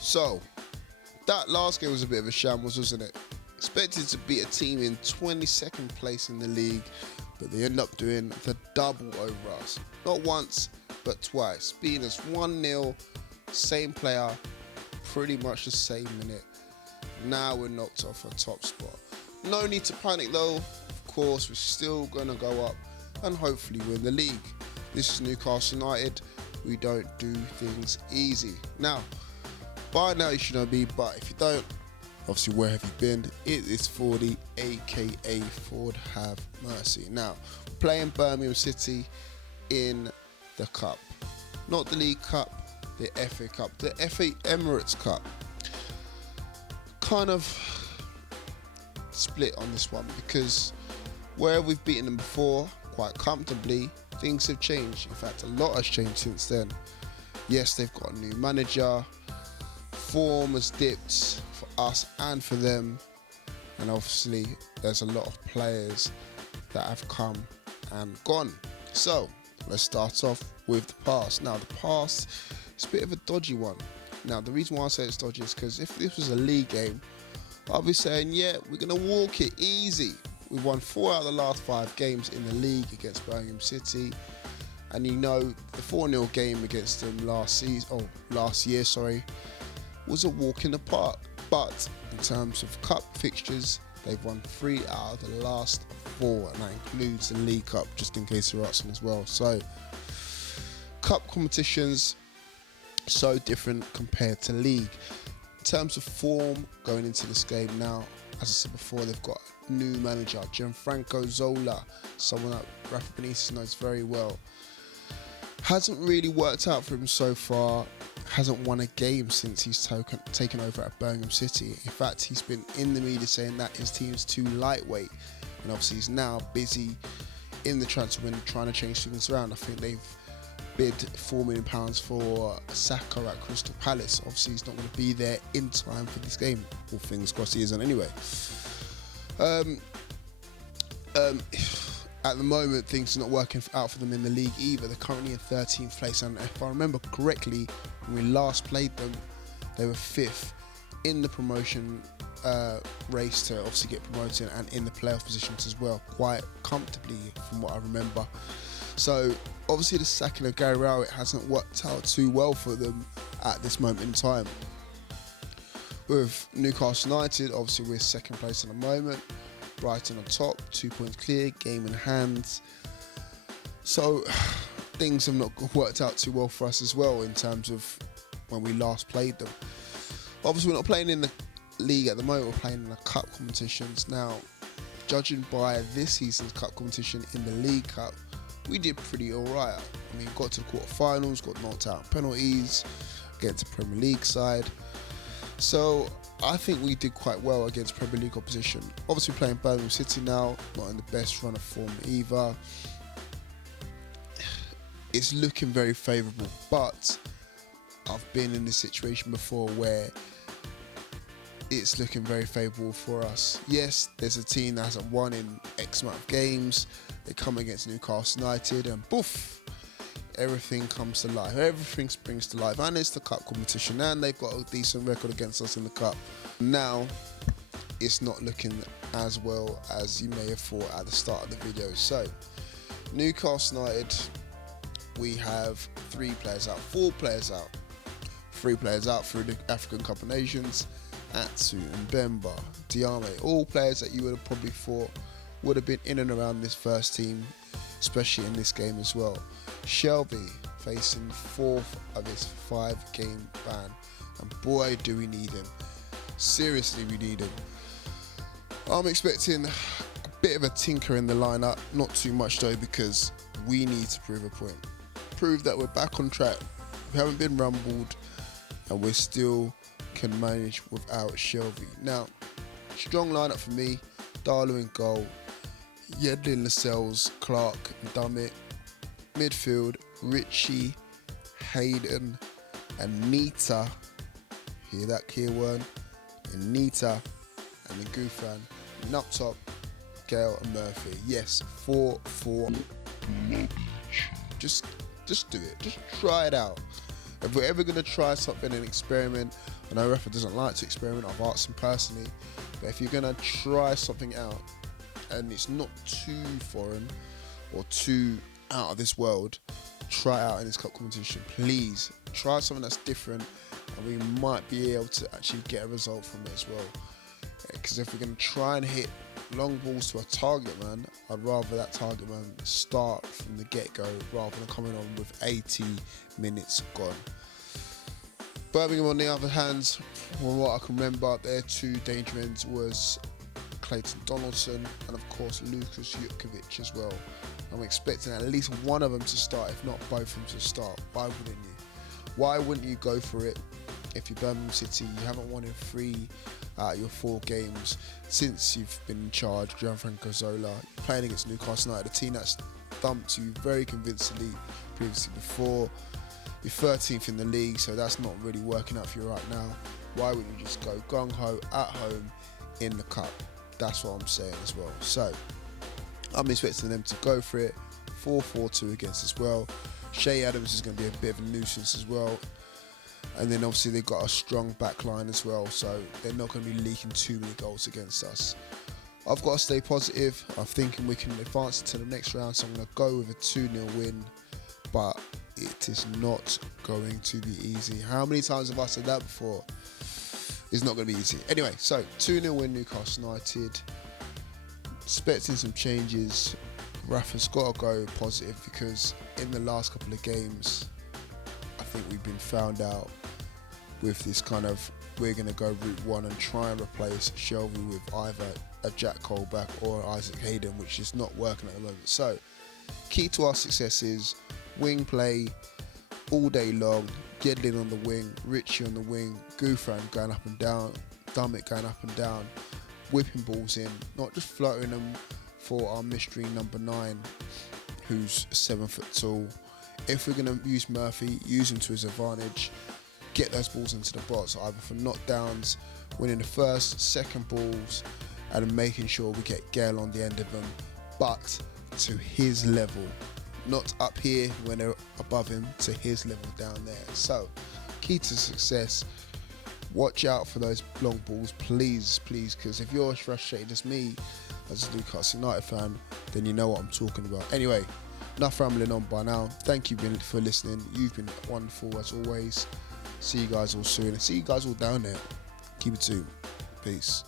So, that last game was a bit of a shambles, wasn't it? Expected to beat a team in 22nd place in the league, but they end up doing the double over us. Not once, but twice. Beating us 1-0, same player, pretty much the same minute. Now we're knocked off a top spot. No need to panic though. Of course, we're still going to go up and hopefully win the league. This is Newcastle United. We don't do things easy. Now, by now you should know me, but if you don't, obviously where have you been? It is Forde, aka Forde Have Mercy. Now, playing Birmingham City in the Cup. Not the League Cup, the FA Cup, the FA Emirates Cup. Kind of split on this one because where we've beaten them before quite comfortably, things have changed. In fact, a lot has changed since then. Yes, they've got a new manager. Form has dipped for us and for them, and obviously there's a lot of players that have come and gone. So let's start off with the past. Now the past is a bit of a dodgy one. Now the reason why I say it's dodgy is because if this was a league game, I'll be saying, yeah, we're going to walk it easy. We've won 4 out of the last 5 games in the league against Birmingham City. And you know, the 4-0 game against them last year, was a walk in the park. But in terms of cup fixtures, they've won 3 out of the last 4, and that includes the League Cup, just in case you're asking as well. So, cup competitions, so different compared to league. In terms of form going into this game now, as I said before, they've got a new manager, Gianfranco Zola, someone that Rafa Benitez knows very well. Hasn't really worked out for him so far. Hasn't won a game since he's taken over at Birmingham City. In fact, he's been in the media saying that his team's too lightweight, and obviously he's now busy in the transfer window trying to change things around. I think they've bid £4 million for Saka at Crystal Palace. Obviously he's not going to be there in time for this game. All things crossed he isn't anyway. At the moment, things are not working out for them in the league either. They're currently in 13th place, and if I remember correctly, when we last played them, they were 5th in the promotion race to obviously get promoted, and in the playoff positions as well, quite comfortably from what I remember. So obviously the sacking of Gary Rowett hasn't worked out too well for them at this moment in time. With Newcastle United, obviously we're 2nd place at the moment. Brighton on top, 2 points clear, game in hand. So things have not worked out too well for us as well in terms of when we last played them. Obviously we're not playing in the league at the moment, we're playing in the cup competitions. Now, judging by this season's cup competition in the League Cup, we did pretty alright. I mean, got to the quarterfinals, got knocked out on penalties against the Premier League side. So I think we did quite well against Premier League opposition. Obviously playing Birmingham City now, not in the best run of form either. It's looking very favourable, but I've been in this situation before where it's looking very favourable for us. Yes, there's a team that hasn't won in X amount of games. They come against Newcastle United and poof, everything comes to life. Everything springs to life, and it's the cup competition, and they've got a decent record against us in the cup. Now, it's not looking as well as you may have thought at the start of the video. So, Newcastle United, we have 4 players out. 3 players out through the African Cup of Nations. Atsu and Bemba, Diame, all players that you would have probably thought would have been in and around this first team, especially in this game as well. Shelby facing 4th of his 5-game ban, and boy do we need him. Seriously, we need him. I'm expecting a bit of a tinker in the lineup, not too much though, because we need to prove a point. Prove that we're back on track, we haven't been rumbled, and we still can manage without Shelby. Now, strong lineup for me: Darlow in goal, Yedlin, Lascelles, Clark, and Dummett. Midfield: Richie, Hayden, and Nita. Hear that, Kieran? And Nita and the Gufran. And up top, Gale and Murphy. Yes, 4-4. Just do it. Just try it out. If we're ever going to try something and experiment, I know Rafa doesn't like to experiment, I've asked him personally, but if you're going to try something out and it's not too foreign or too out of this world, try it out in this cup competition. Please try something that's different, and we might be able to actually get a result from it as well. Because if we're going to try and hit long balls to a target man, I'd rather that target man start from the get-go rather than coming on with 80 minutes gone. Birmingham, on the other hand, from what I can remember, their two danger ends was Clayton Donaldson and of course Lucas Jutkovic as well. I'm expecting at least one of them to start, if not both of them to start. Why wouldn't you? Why wouldn't you go for it? If you're Birmingham City, you haven't won in 3 out of your 4 games since you've been in charge, Gianfranco Zola. You're playing against Newcastle United, a team that's thumped you very convincingly previously before. You're 13th in the league, so that's not really working out for you right now. Why wouldn't you just go gung-ho at home in the cup? That's what I'm saying as well. So I'm expecting them to go for it. 4-4-2 against as well. Shea Adams is going to be a bit of a nuisance as well. And then obviously they've got a strong back line as well, so they're not going to be leaking too many goals against us. I've got to stay positive. I'm thinking we can advance to the next round, so I'm going to go with a 2-0 win. But it is not going to be easy. How many times have I said that before? It's not going to be easy. Anyway, so 2-0 win Newcastle United. Expecting some changes. Rafa's got to go positive because in the last couple of games, I think we've been found out with this kind of, we're going to go route one and try and replace Shelby with either a Jack Colback or Isaac Hayden, which is not working at the moment. So, key to our success is wing play all day long, Gedlin on the wing, Richie on the wing, Gouffran going up and down, Dummett going up and down, whipping balls in, not just floating them for our mystery number 9, who's 7 foot tall. If we're going to use Murphy, use him to his advantage, get those balls into the box, either for knockdowns, winning the first, second balls, and making sure we get Gale on the end of them, but to his level, not up here when they're above him, to his level down there. So, key to success, watch out for those long balls, please, because if you're as frustrated as me, as a Newcastle United fan, then you know what I'm talking about. Anyway, enough rambling on by now. Thank you for listening. You've been wonderful as always. See you guys all soon, and see you guys all down there. Keep it tuned. Peace.